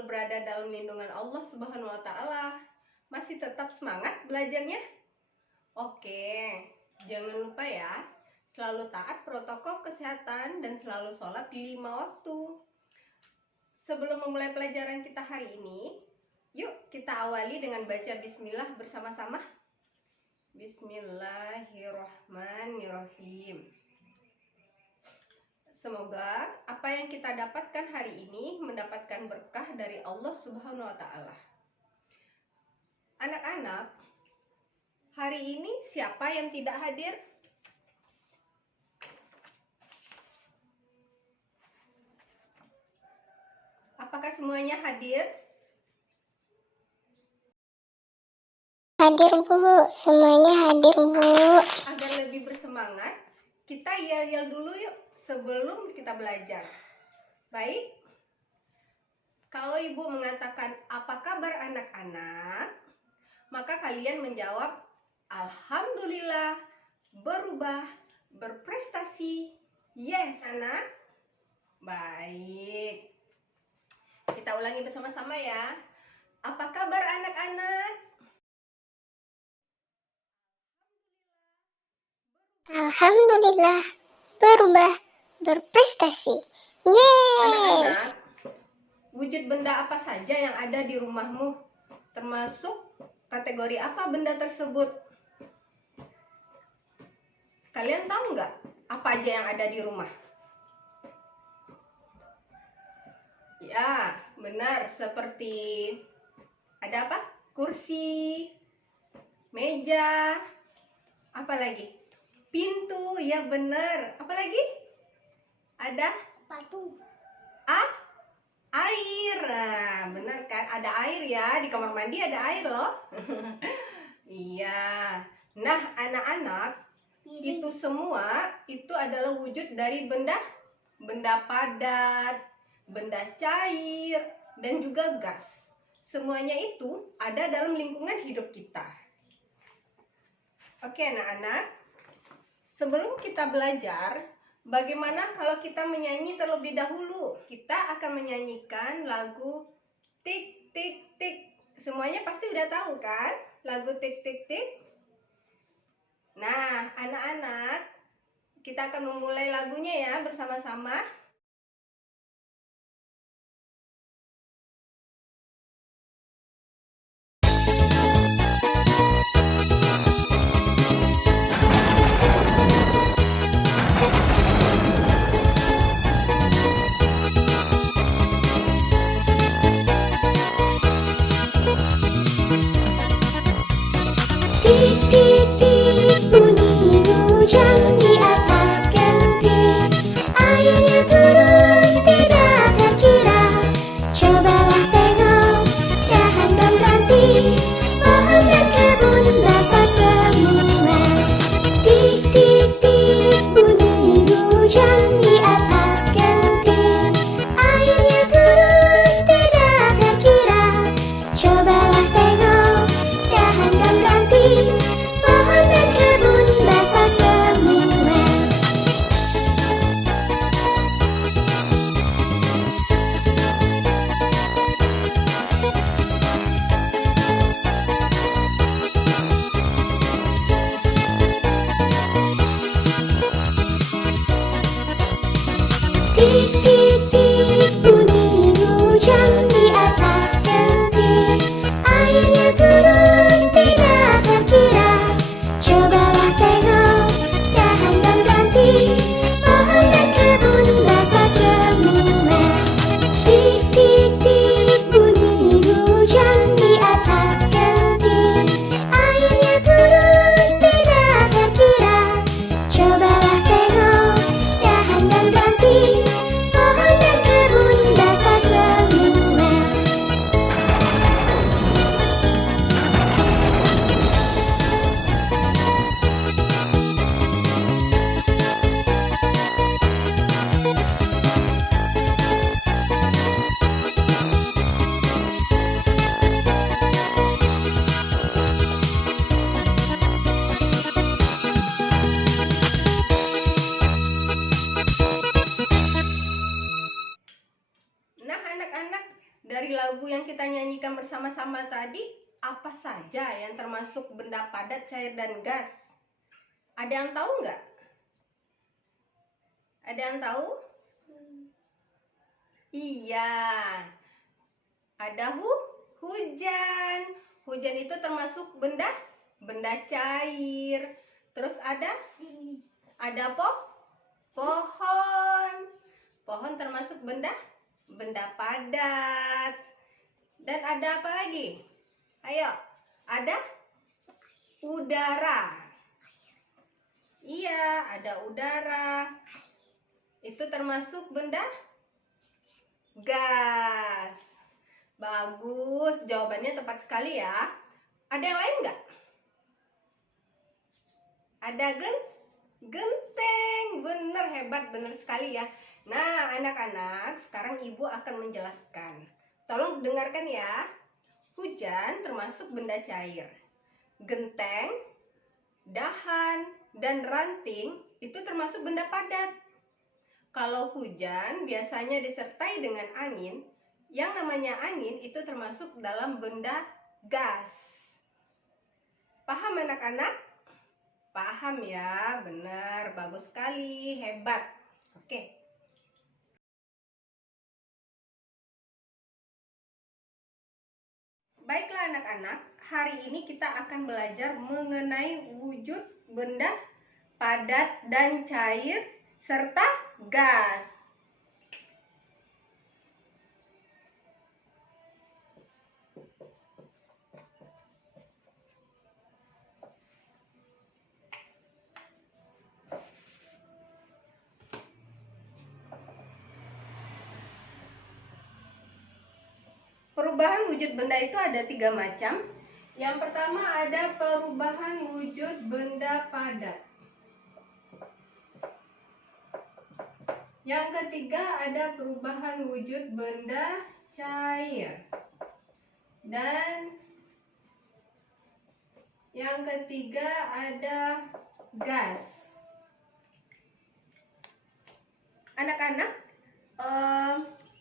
selalu berada dalam lindungan Allah Subhanahu wa Ta'ala. Masih tetap semangat belajarnya? Oke, jangan lupa ya, selalu taat protokol kesehatan dan selalu sholat di 5 waktu. Sebelum memulai pelajaran kita hari ini, yuk kita awali dengan baca bismillah bersama-sama. Bismillahirrahmanirrahim. Semoga apa yang kita dapatkan hari ini mendapatkan berkah dari Allah Subhanahu wa Ta'ala. Anak-anak, hari ini siapa yang tidak hadir? Apakah semuanya hadir? Hadir Bu, semuanya hadir Bu. Agar lebih bersemangat, kita yel-yel dulu yuk sebelum kita belajar. Baik, kalau ibu mengatakan apa kabar anak-anak, maka kalian menjawab alhamdulillah, berubah, berprestasi. Yes anak. Baik, kita ulangi bersama-sama ya. Apa kabar anak-anak? Alhamdulillah, berubah, berprestasi. Yes. Anak-anak, wujud benda apa saja yang ada di rumahmu? Termasuk kategori apa benda tersebut? Kalian tahu nggak apa aja yang ada di rumah? Ya, benar. Seperti ada apa? Kursi, meja, apa lagi? Pintu, ya benar. Apa lagi? Ada? Batu. Air. Nah, benar kan? Ada air ya. Di kamar mandi ada air loh. Iya. Nah, anak-anak, itu semua itu adalah wujud dari benda padat, benda cair, dan juga gas. Semuanya itu ada dalam lingkungan hidup kita. Oke, anak-anak. Sebelum kita belajar, bagaimana kalau kita menyanyi terlebih dahulu? Kita akan menyanyikan lagu tik tik tik. Semuanya pasti udah tahu kan? Lagu tik tik tik. Nah, anak-anak, kita akan memulai lagunya ya bersama-sama. Titik-titik bunyi hujan di atas genting, airnya Dari lagu yang kita nyanyikan bersama-sama tadi, apa saja yang termasuk benda padat, cair, dan gas? Ada yang tahu nggak? Ada yang tahu? Iya, ada hujan. Hujan itu termasuk benda cair. Terus ada pohon. Pohon termasuk benda padat. Dan ada apa lagi? Ayo, ada udara. Iya, ada udara. Itu termasuk benda gas. Bagus, jawabannya tepat sekali ya. Ada yang lain nggak? Ada genteng. Bener, hebat, bener sekali ya. Nah, anak-anak, sekarang ibu akan menjelaskan. Tolong dengarkan ya. Hujan termasuk benda cair. Genteng, dahan, dan ranting itu termasuk benda padat. Kalau hujan biasanya disertai dengan angin, yang namanya angin itu termasuk dalam benda gas. Paham anak-anak? Paham ya, benar, bagus sekali, hebat. Oke. Baiklah anak-anak, hari ini kita akan belajar mengenai wujud benda padat dan cair serta gas. Perubahan wujud benda itu ada 3 macam. Yang pertama ada perubahan wujud benda padat. Yang ketiga ada perubahan wujud benda cair. Dan yang ketiga ada gas. Anak-anak,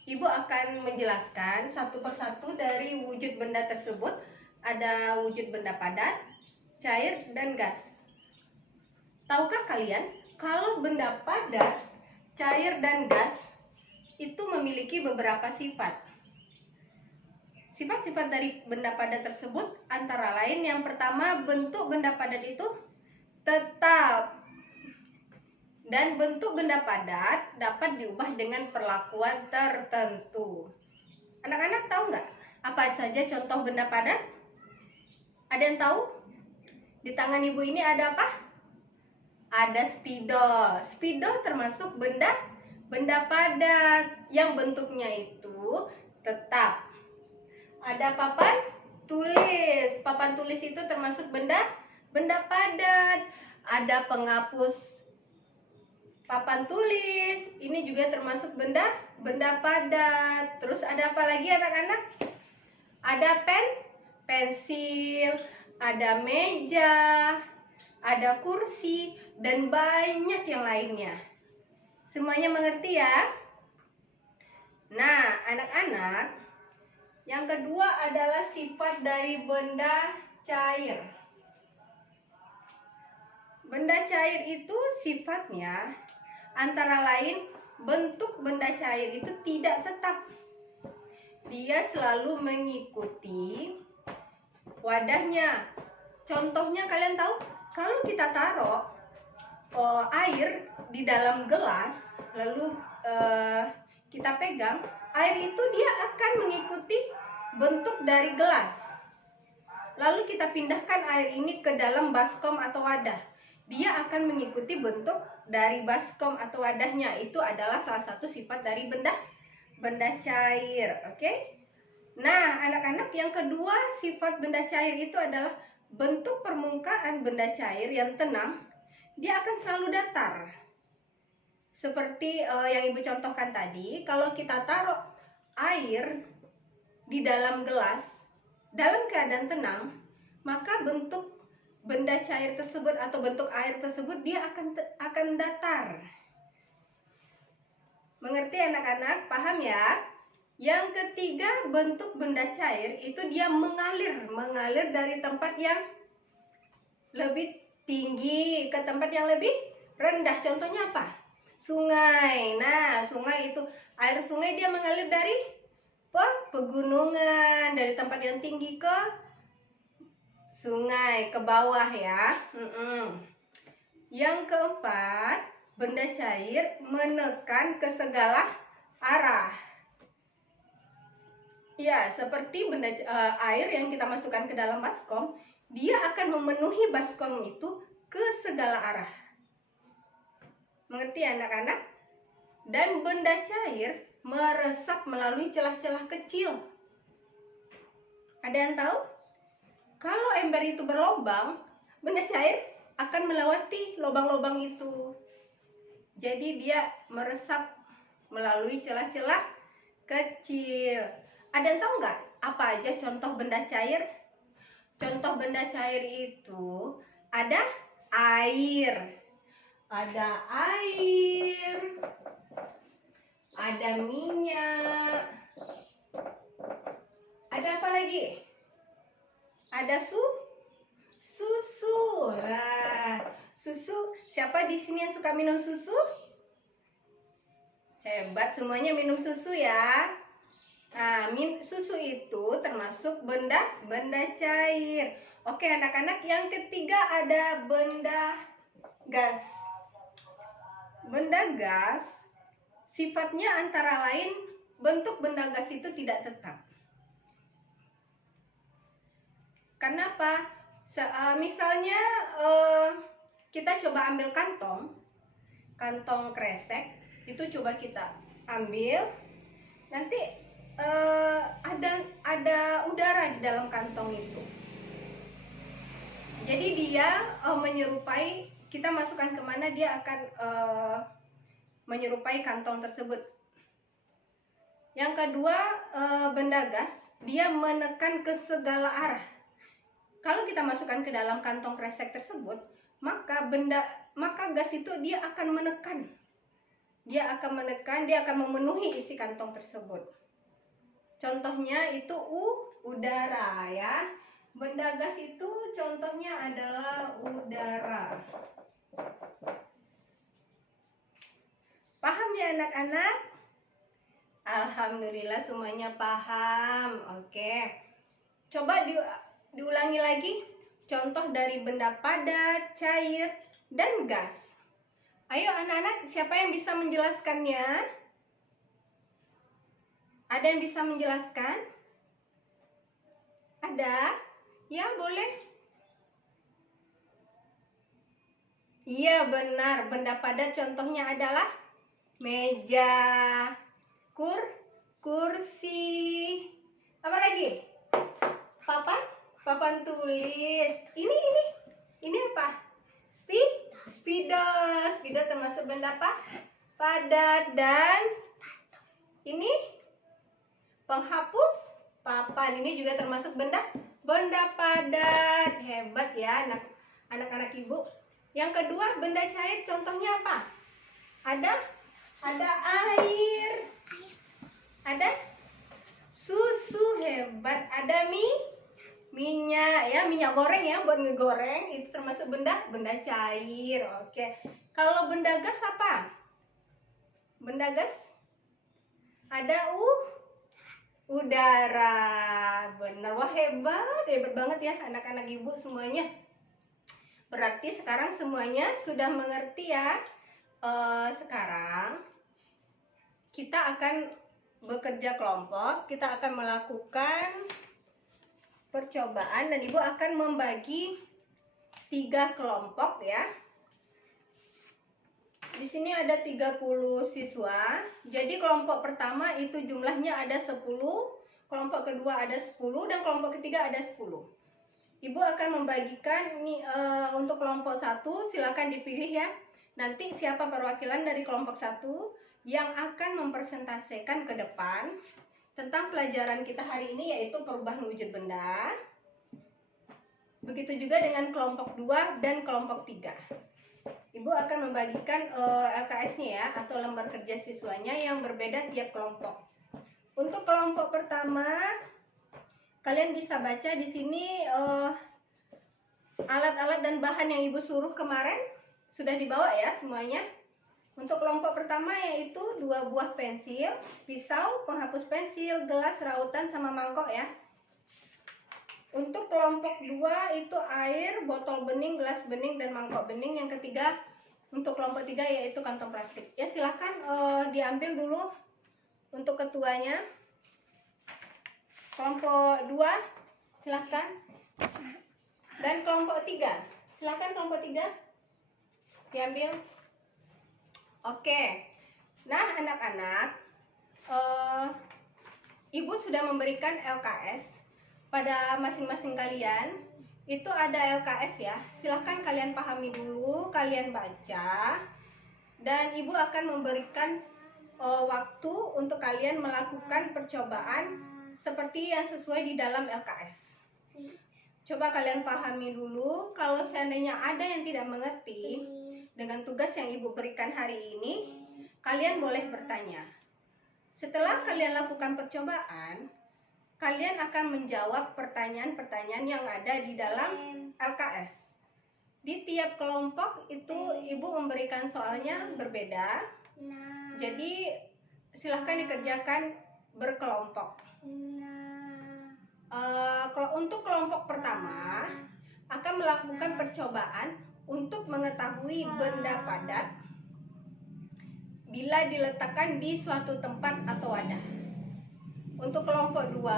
Ibu akan menjelaskan satu persatu dari wujud benda tersebut. Ada wujud benda padat, cair, dan gas. Tahukah kalian kalau benda padat, cair, dan gas itu memiliki beberapa sifat? Sifat-sifat dari benda padat tersebut antara lain yang pertama, bentuk benda padat itu tetap. Dan bentuk benda padat dapat diubah dengan perlakuan tertentu. Anak-anak tahu nggak apa saja contoh benda padat? Ada yang tahu? Di tangan ibu ini ada apa? Ada spidol. Spidol termasuk benda padat yang bentuknya itu tetap. Ada papan tulis. Papan tulis itu termasuk benda padat. Ada penghapus papan tulis, ini juga termasuk benda padat. Terus ada apa lagi anak-anak? Ada pensil, ada meja, ada kursi, dan banyak yang lainnya. Semuanya mengerti ya? Nah, anak-anak, yang kedua adalah sifat dari benda cair. Benda cair itu sifatnya antara lain bentuk benda cair itu tidak tetap. Dia selalu mengikuti wadahnya. Contohnya kalian tahu, kalau kita taruh air di dalam gelas, lalu kita pegang, air itu dia akan mengikuti bentuk dari gelas. Lalu kita pindahkan air ini ke dalam baskom atau wadah. Dia akan mengikuti bentuk dari baskom atau wadahnya. Itu adalah salah satu sifat dari benda cair. Oke? Nah, anak-anak, yang kedua sifat benda cair itu adalah bentuk permukaan benda cair yang tenang. Dia akan selalu datar. Seperti yang ibu contohkan tadi, kalau kita taruh air di dalam gelas dalam keadaan tenang, maka bentuk benda cair tersebut atau bentuk air tersebut dia akan datar. Mengerti anak-anak? Paham ya? Yang ketiga, bentuk benda cair itu dia mengalir dari tempat yang lebih tinggi ke tempat yang lebih rendah. Contohnya apa? Sungai. Nah, sungai itu, air sungai dia mengalir dari pegunungan, dari tempat yang tinggi ke sungai, ke bawah ya. Yang keempat, benda cair menekan ke segala arah. Ya, seperti benda air yang kita masukkan ke dalam baskom, dia akan memenuhi baskom itu ke segala arah. Mengerti anak-anak? Dan benda cair meresap melalui celah-celah kecil. Ada yang tahu? Kalau ember itu berlubang, benda cair akan melewati lubang-lubang itu. Jadi dia meresap melalui celah-celah kecil. Ada yang tahu nggak apa aja contoh benda cair? Contoh benda cair itu ada air, ada minyak, ada apa lagi? Ada susu. Nah, susu, siapa di sini yang suka minum susu? Hebat, semuanya minum susu ya. Nah, susu itu termasuk benda cair. Oke anak-anak, yang ketiga ada benda gas. Benda gas sifatnya antara lain bentuk benda gas itu tidak tetap. Kenapa? Misalnya kita coba ambil kantong kresek, itu coba kita ambil, nanti ada udara di dalam kantong itu. Jadi dia menyerupai, kita masukkan kemana dia akan menyerupai kantong tersebut. Yang kedua, benda gas dia menekan ke segala arah. Kalau kita masukkan ke dalam kantong kresek tersebut, maka gas itu dia akan menekan. Dia akan memenuhi isi kantong tersebut. Contohnya itu udara ya. Benda gas itu contohnya adalah udara. Paham ya anak-anak? Alhamdulillah semuanya paham. Oke. Coba diulangi lagi contoh dari benda padat, cair, dan gas. Ayo anak-anak, siapa yang bisa menjelaskannya? Ada yang bisa menjelaskan? Ada? Ya, boleh. Iya, benar. Benda padat contohnya adalah meja, kursi. Apa lagi? Papan tulis. Ini apa? Spidol. Spidol termasuk benda padat. Dan ini penghapus papan, ini juga termasuk benda padat. Hebat ya anak-anak ibu. Yang kedua, benda cair contohnya apa? Ada air, ada susu. Hebat. Ada minyak ya, minyak goreng ya, buat ngegoreng, itu termasuk benda cair. Oke. Kalau benda gas apa? Benda gas ada udara. Benar. Wah, hebat banget ya anak-anak ibu semuanya. Berarti sekarang semuanya sudah mengerti ya. Sekarang kita akan bekerja kelompok, kita akan melakukan percobaan dan ibu akan membagi 3 kelompok ya. Di sini ada 30 siswa. Jadi kelompok pertama itu jumlahnya ada 10, kelompok kedua ada 10, dan kelompok ketiga ada 10. Ibu akan membagikan nih untuk kelompok 1, silakan dipilih ya. Nanti siapa perwakilan dari kelompok 1 yang akan mempresentasikan ke depan tentang pelajaran kita hari ini, yaitu perubahan wujud benda. Begitu juga dengan kelompok 2 dan kelompok 3. Ibu akan membagikan LKS-nya ya, atau lembar kerja siswanya yang berbeda tiap kelompok. Untuk kelompok pertama, kalian bisa baca di sini alat-alat dan bahan yang Ibu suruh kemarin sudah dibawa ya semuanya. Untuk kelompok pertama yaitu 2 buah pensil, pisau, penghapus pensil, gelas, rautan, sama mangkok ya. Untuk kelompok 2 itu air, botol bening, gelas bening, dan mangkok bening. Yang ketiga, untuk kelompok 3 yaitu kantong plastik. Ya silahkan diambil dulu untuk ketuanya. Kelompok 2 silahkan. Dan kelompok 3 silahkan, kelompok 3 diambil. Oke. Nah anak-anak, Ibu sudah memberikan LKS pada masing-masing kalian. Itu ada LKS ya. Silahkan kalian pahami dulu, kalian baca. Dan Ibu akan memberikan waktu untuk kalian melakukan percobaan seperti yang sesuai di dalam LKS. Coba kalian pahami dulu. Kalau seandainya ada yang tidak mengerti dengan tugas yang Ibu berikan hari ini, kalian boleh bertanya. Setelah kalian lakukan percobaan, kalian akan menjawab pertanyaan-pertanyaan yang ada di dalam LKS. Di tiap kelompok itu Ibu memberikan soalnya berbeda. Jadi silahkan dikerjakan berkelompok. Untuk kelompok pertama akan melakukan percobaan untuk mengetahui benda padat bila diletakkan di suatu tempat atau wadah. Untuk kelompok 2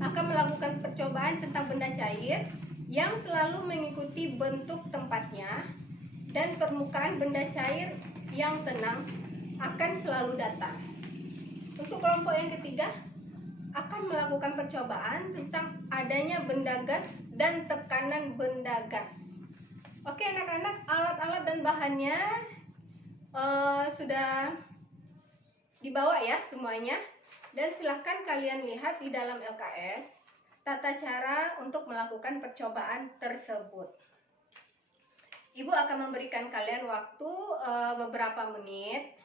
akan melakukan percobaan tentang benda cair yang selalu mengikuti bentuk tempatnya, dan permukaan benda cair yang tenang akan selalu datar. Untuk kelompok yang ketiga akan melakukan percobaan tentang adanya benda gas dan tekanan benda gas. Oke anak-anak, alat-alat dan bahannya sudah dibawa ya semuanya. Dan silahkan kalian lihat di dalam LKS tata cara untuk melakukan percobaan tersebut. Ibu akan memberikan kalian waktu beberapa menit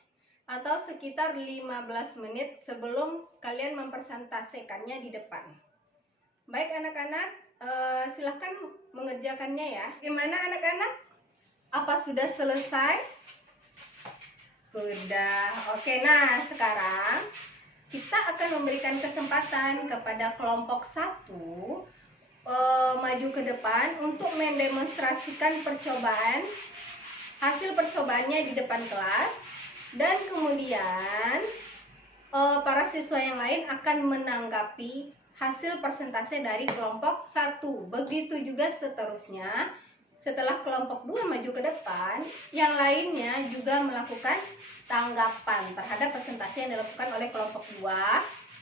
atau sekitar 15 menit sebelum kalian mempresentasikannya di depan. Baik anak-anak, silahkan mengerjakannya ya. Gimana anak-anak? Apa sudah selesai? Sudah. Oke, nah sekarang kita akan memberikan kesempatan kepada kelompok 1 maju ke depan untuk mendemonstrasikan percobaan, hasil percobaannya di depan kelas. Dan kemudian para siswa yang lain akan menanggapi hasil persentase dari kelompok 1. Begitu juga seterusnya. Setelah kelompok 2 maju ke depan, yang lainnya juga melakukan tanggapan terhadap persentase yang dilakukan oleh kelompok 2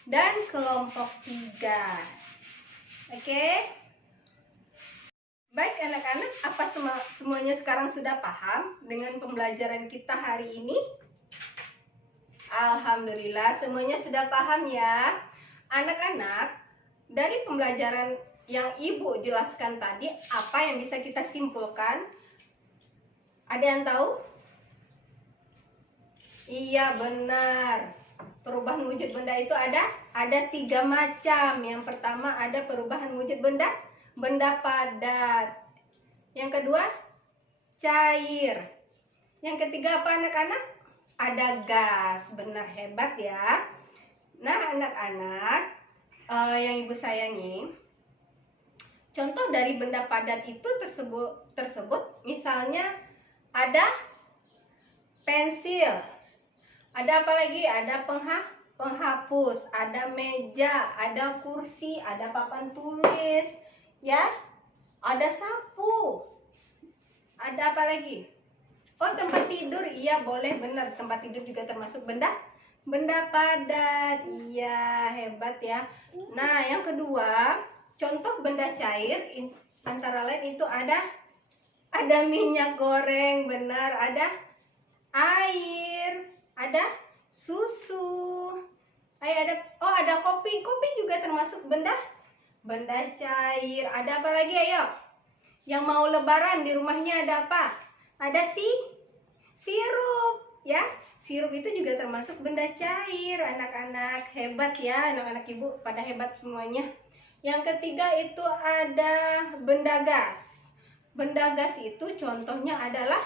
dan kelompok 3. Oke? Baik anak-anak, apa semuanya sekarang sudah paham dengan pembelajaran kita hari ini? Alhamdulillah semuanya sudah paham ya. Anak-anak, dari pembelajaran yang Ibu jelaskan tadi, apa yang bisa kita simpulkan? Ada yang tahu? Iya benar. Perubahan wujud benda itu ada 3 macam. Yang pertama ada perubahan wujud benda padat. Yang kedua cair. Yang ketiga apa anak-anak? Ada gas. Benar, hebat ya. Nah anak-anak yang Ibu sayangi, contoh dari benda padat itu tersebut misalnya ada pensil, ada apa lagi? Ada penghapus, ada meja, ada kursi, ada papan tulis, ya, ada sapu, ada apa lagi? Oh tempat tidur, iya boleh, benar, tempat tidur juga termasuk benda padat. Iya hebat ya. Nah yang kedua, contoh benda cair antara lain itu ada minyak goreng, benar, ada air, ada susu, ada kopi juga termasuk benda cair. Ada apa lagi ayo? Yang mau lebaran di rumahnya ada apa? Ada sirup ya. Sirup itu juga termasuk benda cair, anak-anak. Hebat ya, anak-anak ibu pada hebat semuanya. Yang ketiga itu ada benda gas. Benda gas itu contohnya adalah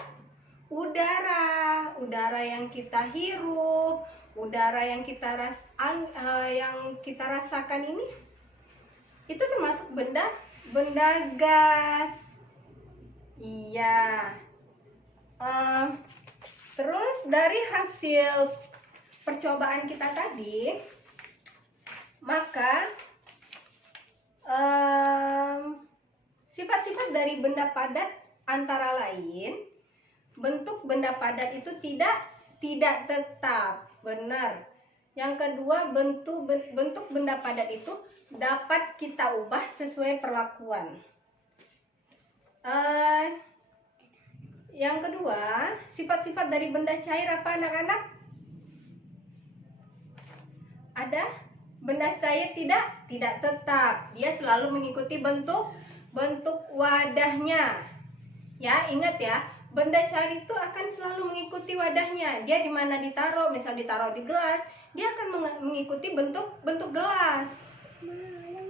udara. Udara yang kita hirup, udara yang kita rasakan ini itu termasuk benda gas. Iya. Terus dari hasil percobaan kita tadi, maka sifat-sifat dari benda padat antara lain, bentuk benda padat itu tidak tetap, benar. Yang kedua, bentuk benda padat itu dapat kita ubah sesuai perlakuan. Yang kedua, sifat-sifat dari benda cair apa anak-anak? Ada? Benda cair tidak tetap. Dia selalu mengikuti bentuk wadahnya. Ya, ingat ya, benda cair itu akan selalu mengikuti wadahnya. Dia di mana ditaruh, misal ditaruh di gelas, dia akan mengikuti bentuk gelas.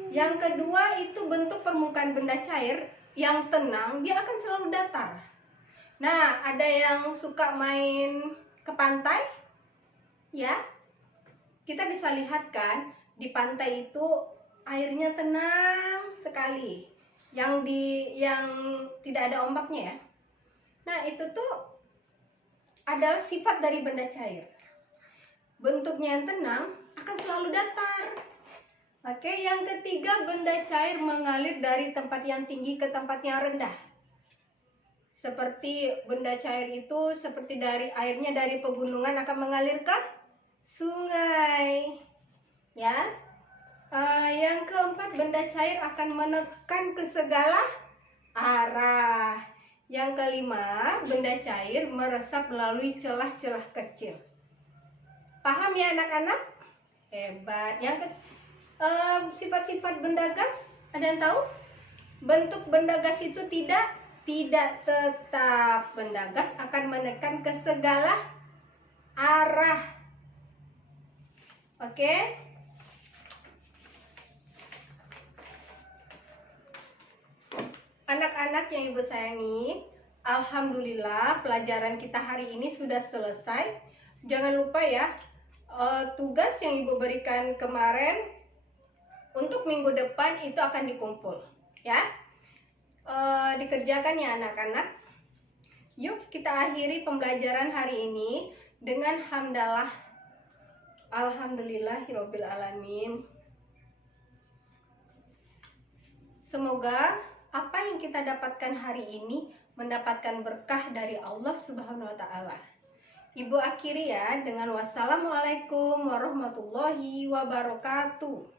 Yang kedua itu bentuk permukaan benda cair yang tenang, dia akan selalu datar. Nah, ada yang suka main ke pantai, ya. Kita bisa lihat kan, di pantai itu airnya tenang sekali. Yang tidak ada ombaknya ya. Nah, itu tuh adalah sifat dari benda cair. Bentuknya yang tenang akan selalu datar. Oke, yang ketiga, benda cair mengalir dari tempat yang tinggi ke tempat yang rendah. Seperti benda cair itu seperti airnya dari pegunungan akan mengalir ke sungai. Ya. Yang keempat, benda cair akan menekan ke segala arah. Yang kelima, benda cair meresap melalui celah-celah kecil. Paham ya anak-anak? Hebat. Sifat-sifat benda gas, ada yang tahu? Bentuk benda gas itu tidak tetap. Benda gas akan menekan ke segala arah. Oke? Anak-anak yang ibu sayangi, alhamdulillah pelajaran kita hari ini sudah selesai. Jangan lupa ya, tugas yang ibu berikan kemarin untuk minggu depan itu akan dikumpul, ya. Dikerjakan ya anak-anak. Yuk kita akhiri pembelajaran hari ini dengan hamdalah. Alhamdulillahirabbil alamin. Semoga apa yang kita dapatkan hari ini mendapatkan berkah dari Allah Subhanahu wa taala. Ibu akhiri ya dengan wassalamualaikum warahmatullahi wabarakatuh.